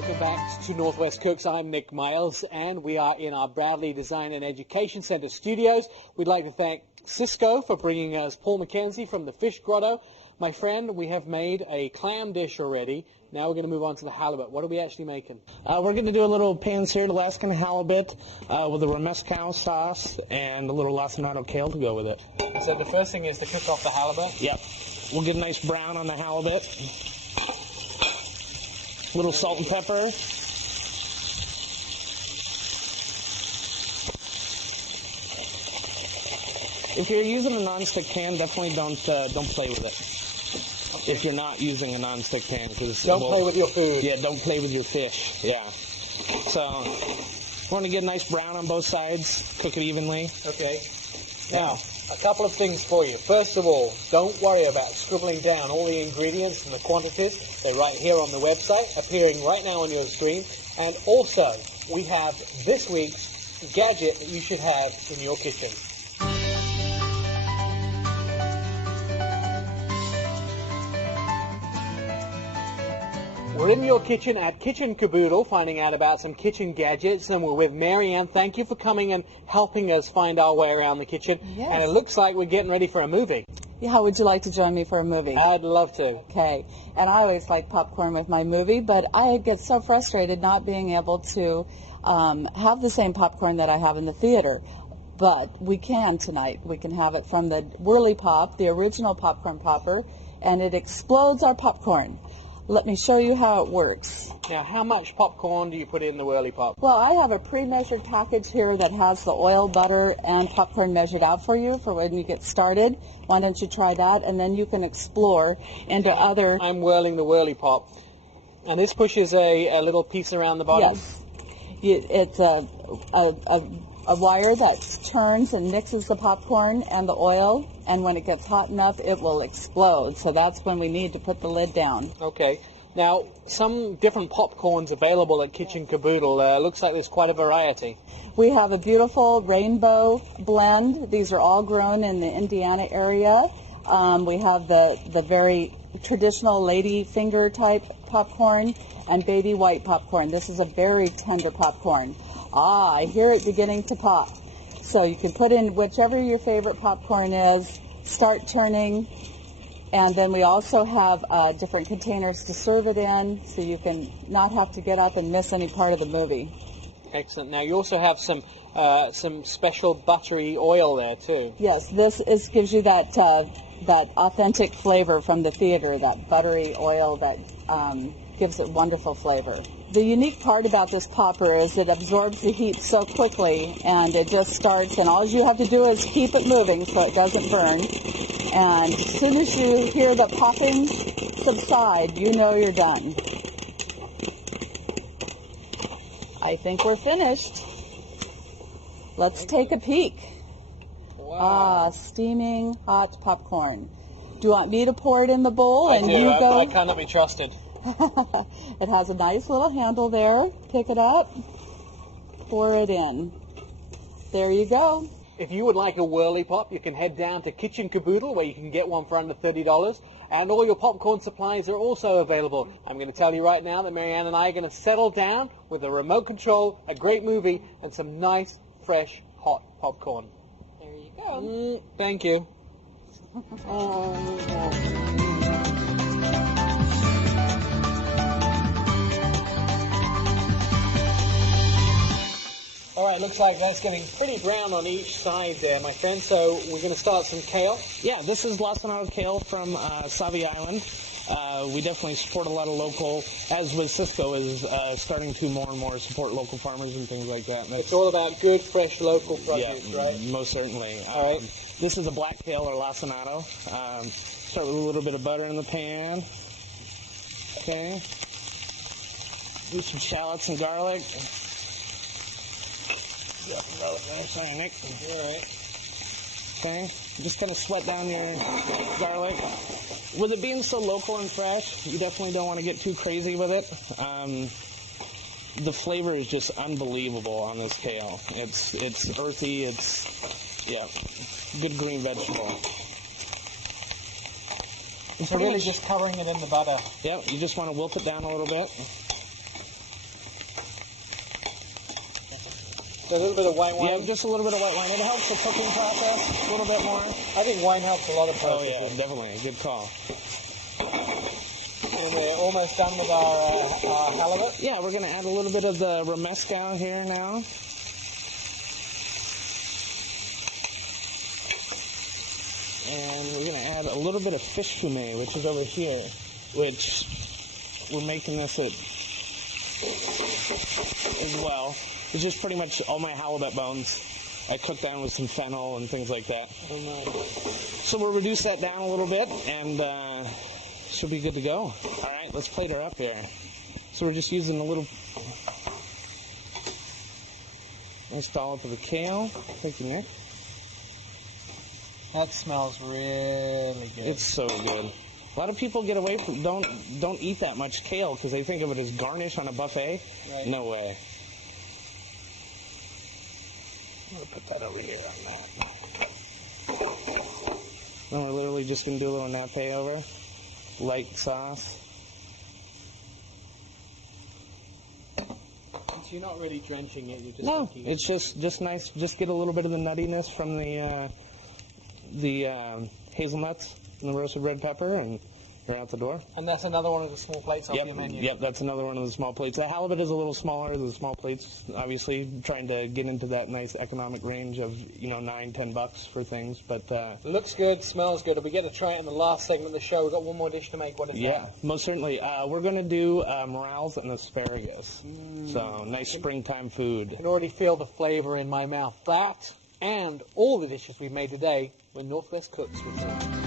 Welcome back to Northwest Cooks. I'm Nick Miles, and we are in our Bradley Design and Education Center studios. We'd like to thank Cisco for bringing us Paul McKenzie from the Fish Grotto. My friend, we have made a clam dish already. Now we're going to move on to the halibut. What are we actually making? We're going to do a little pan-seared Alaskan halibut with a romescal sauce and a little lacinato kale to go with it. So the first thing is to cook off the halibut? Yep. We'll get a nice brown on the halibut. A little salt and pepper. If you're using a non-stick pan, definitely don't play with it. Okay. If you're not using a non-stick pan, because don't play with your food. Yeah, don't play with your fish. Yeah. So, you want to get a nice brown on both sides. Cook it evenly. Okay. Now, a couple of things for you. First of all, don't worry about scribbling down all the ingredients and the quantities. They're right here on the website, appearing right now on your screen. And also, we have this week's gadget that you should have in your kitchen. We're in your kitchen at Kitchen Caboodle, finding out about some kitchen gadgets, and we're with Marianne. Thank you for coming and helping us find our way around the kitchen. Yes. And it looks like we're getting ready for a movie. Yeah, how would you like to join me for a movie? I'd love to. Okay. And I always like popcorn with my movie, but I get so frustrated not being able to have the same popcorn that I have in the theater. But we can tonight. We can have it from the Whirly Pop, the original popcorn popper, and it explodes our popcorn. Let me show you how it works. Now, how much popcorn do you put in the Whirly Pop? Well, I have a pre-measured package here that has the oil, butter, and popcorn measured out for you for when you get started. Why don't you try that, and then you can explore into other... I'm whirling the Whirly Pop. And this pushes a little piece around the bottom? Yes. It's a wire that turns and mixes the popcorn and the oil, and when it gets hot enough, it will explode. So that's when we need to put the lid down. Okay. Now, some different popcorns available at Kitchen Caboodle. Looks like there's quite a variety. We have a beautiful rainbow blend. These are all grown in the Indiana area. We have the very traditional lady finger type popcorn and baby white popcorn. This is a very tender popcorn. Ah, I hear it beginning to pop. So you can put in whichever your favorite popcorn is, start turning, and then we also have different containers to serve it in, so you can not have to get up and miss any part of the movie. Excellent. Now you also have some special buttery oil there too. Yes, this gives you that authentic flavor from the theater, that buttery oil that gives it wonderful flavor. The unique part about this popper is it absorbs the heat so quickly, and it just starts, and all you have to do is keep it moving so it doesn't burn. And as soon as you hear the popping subside, you know you're done. I think we're finished. Let's take a peek. Wow. Ah, steaming hot popcorn. Do you want me to pour it in the bowl? I and do. You go? I cannot be trusted. It has a nice little handle there. Pick it up, pour it in. There you go. If you would like a Whirly Pop, you can head down to Kitchen Caboodle, where you can get one for under $30, and all your popcorn supplies are also available. I'm going to tell you right now that Marianne and I are going to settle down with a remote control, a great movie, and some nice, fresh, hot popcorn. There you go. Thank you. All right, looks like that's getting pretty brown on each side there, my friend. So we're going to start some kale. Yeah, this is lacinato kale from Savi Island. We definitely support a lot of local, as with Cisco is starting to more and more support local farmers and things like that. It's all about good, fresh, local produce, right? Most certainly. All right. This is a black kale or lacinato. Start with a little bit of butter in the pan. Okay. Do some shallots and garlic. Sorry, Nick. You're all right. Okay. Just kind of sweat down your garlic. With it being so local and fresh, you definitely don't want to get too crazy with it. The flavor is just unbelievable on this kale. It's earthy. It's good green vegetable. So really just covering it in the butter. Yep. You just want to wilt it down a little bit. So a little bit of white wine. Yeah, just a little bit of white wine. It helps the cooking process a little bit more. I think wine helps a lot of Oh processes. yeah, definitely. Good call. And we're almost done with our halibut. Yeah, we're going to add a little bit of the romesco here now. And we're going to add a little bit of fish fumet, which is over here, which we're making this at as well. It's just pretty much all my halibut bones. I cook down with some fennel and things like that. Oh, nice. So we'll reduce that down a little bit, and should be good to go. All right, let's plate her up here. So we're just using a little nice dollop of the kale. Thank you, Nick. That smells really good. It's so good. A lot of people get away from don't eat that much kale because they think of it as garnish on a buffet. Right. No way. I'm gonna put that over here on that. And we're literally just gonna do a little nappe over, light sauce. So you're not really drenching it. You're just No, making it. it's just nice. Just get a little bit of the nuttiness from the hazelnuts and the roasted red pepper, and you're out the door. And that's another one of the small plates off your menu. Yep, that's another one of the small plates. The halibut is a little smaller than the small plates, obviously, trying to get into that nice economic range of, $9-10 for things, but Looks good, smells good. If we get to try it in the last segment of the show, we've got one more dish to make. What is yeah, that? most certainly. We're going to do morels and asparagus. So, nice springtime food. I can already feel the flavor in my mouth. That and all the dishes we've made today when Northwest Cooks return.